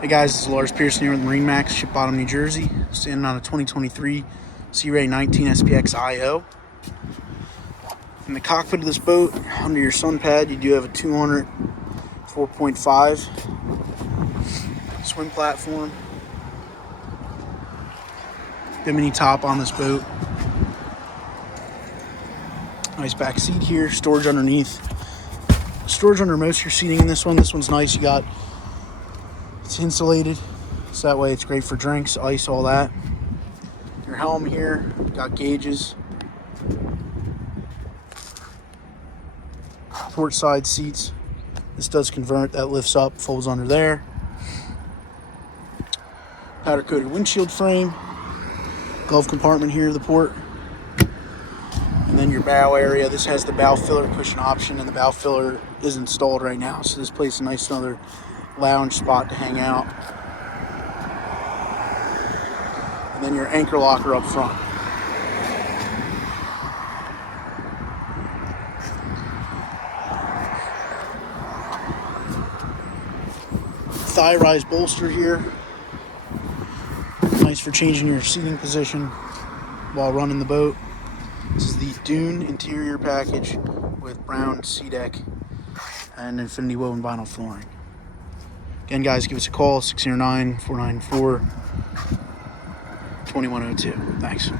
Hey guys, this is Lars Pearson here with MarineMax Ship Bottom, New Jersey. Standing on a 2023 Sea Ray 19 SPX IO. In the cockpit of this boat, under your sun pad, you do have a 200 4.5 swim platform. Bimini top on this boat. Nice back seat here, storage underneath. Storage under most of your seating in this one. This one's nice. It's insulated, so that way it's great for drinks, ice, all that. Your helm here, got gauges. Port side seats. This does convert, that lifts up, folds under there. Powder coated windshield frame. Glove compartment here, the port. And then your bow area. This has the bow filler cushion option, and the bow filler is installed right now. So this place is a nice another lounge spot to hang out. And then your anchor locker up front. Thigh rise bolster here. Nice for changing your seating position while running the boat. This is the Dune interior package with brown sea deck and infinity woven vinyl flooring. Again, guys, give us a call, 609-494-2102. Thanks.